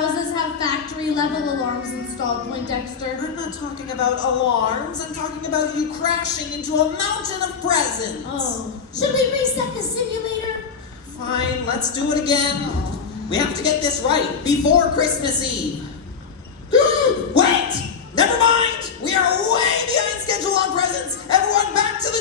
houses have factory-level alarms installed, Poindexter? I'm not talking about alarms. I'm talking about you crashing into a mountain of presents. Oh. Should we reset the simulator? Fine, let's do it again. We have to get this right before Christmas Eve. Wait! Never mind! We are way behind schedule on presents! Everyone back to the